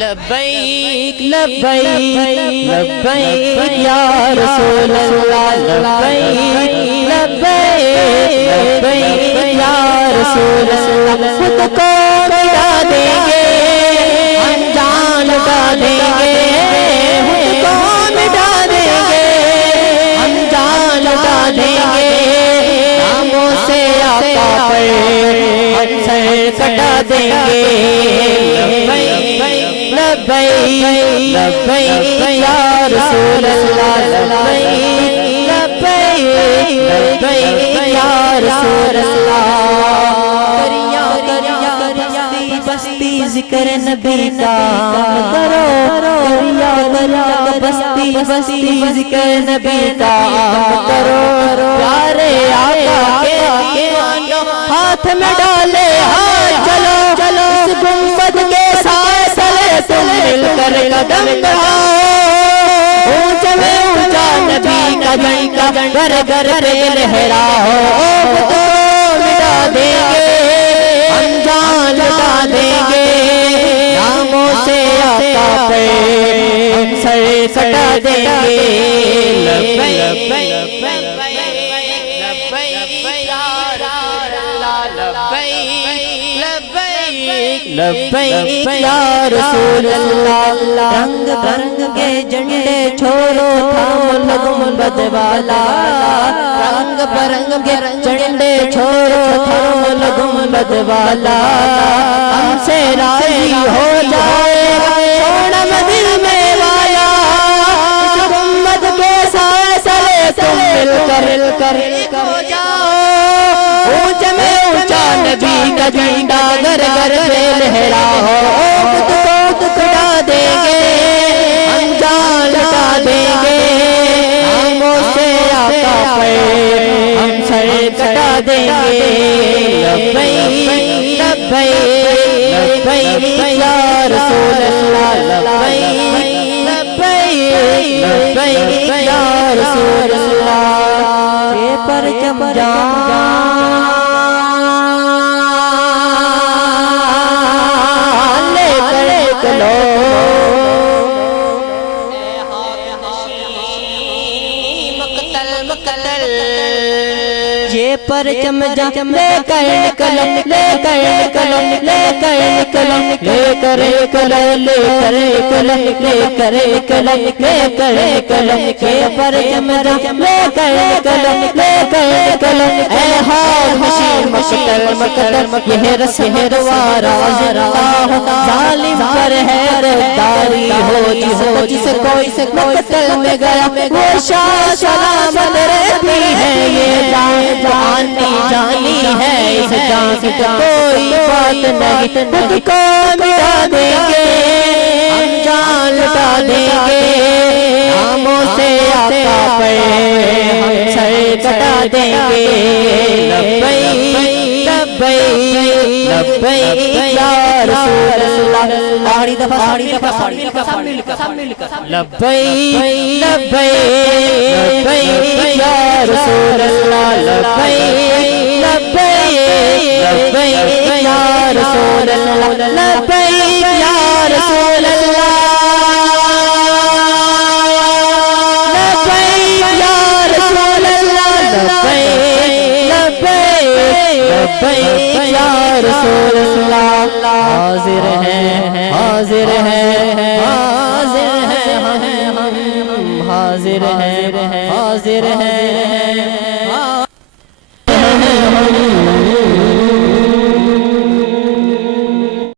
لبیک لبیک لبیک یا رسول اللہ لبیک لبیک لبیک یا رسول اللہ خود کو مٹا دیں گے ہم جان لٹا دیں گے خود کو مٹا دیں گے ہم جان لٹا دیں گے ناموں سے آقا پر ہم سر کٹا دیں گے لبیک لبیک یا رسول اللہ لبیک لبیک لبیک یا رسول اللہ کریا کریا بستی بستی ذکر نبی کا کرو کریا کریا بستی بستی ذکر نبی کا کرو پیارے آقا کے مانو ہاتھ میں ڈالے ہاتھ چلو چلو اس گنبد کے ساتھ تم مل کر قدم بڑھاؤ اونچے میں اونچا نبی کا جھنڈا گھر گھر پہ لہراؤ خود کو مٹا دیں گے ہم جان لٹا دیں گے ناموں سے آقا پہ ہم سر کٹا دیں گے لبیک لبیک یا رسول اللہ رنگ برنگ کے جھنڈے چھوڑو تھام لو گنبد والا رنگ برنگ کے جھنڈے چھوڑو تھام لو گنبد والا ہم سے راضی ہو جائے چھوڑا مدینے والا اس گنبد کے سائے تم مل کر ہو جاؤ اونچ میں اونچا نبی کا جھنڈا گھر گھر پہ لہراؤ خود کو کٹا دیں گے ہم جان لٹا دیں گے ناموں سے آقا پہ ہم سر کٹا دیں گے لبیک لبیک لبیک یا رسول اللہ لبیک لبیک لبیک یا رسول اللہ یہ پرچم یہ پرچم لے کر نکلو لے کر نکلو لے کر نکلو لے کر نکلو لے کر نکلو لے کر نکلو لے کر نکلو یہ پرچم لے کر نکلو لے کر نکلو اے خوشی مقتل مقتل یہ رس ہے روارا ظالم پر ہے رداری ہو جس کوئی مقتل میں گیا وہ شاہ سلامت رہتی ہے یہ جانی جانی ہے اس جان کی کوئی بات نہیں خود کو مٹا دیں گے ہم جان لٹا دیں گے ناموں سے آقا پہ ہم سر کٹا دیں گے لبیک لبیک لبیک یا رسول اللہ آڑی دفعہ لبیک لبیک لبیک یا رسول اللہ لبیک لبیک لبیک یا رسول اللہ لبیک یا رسول اللہ لبیک یا رسول اللہ لبیک لبیک یا رسول اللہ حاضر ہیں حاضر ہیں حاضر ہیں ہم حاضر ہیں حاضر ہیں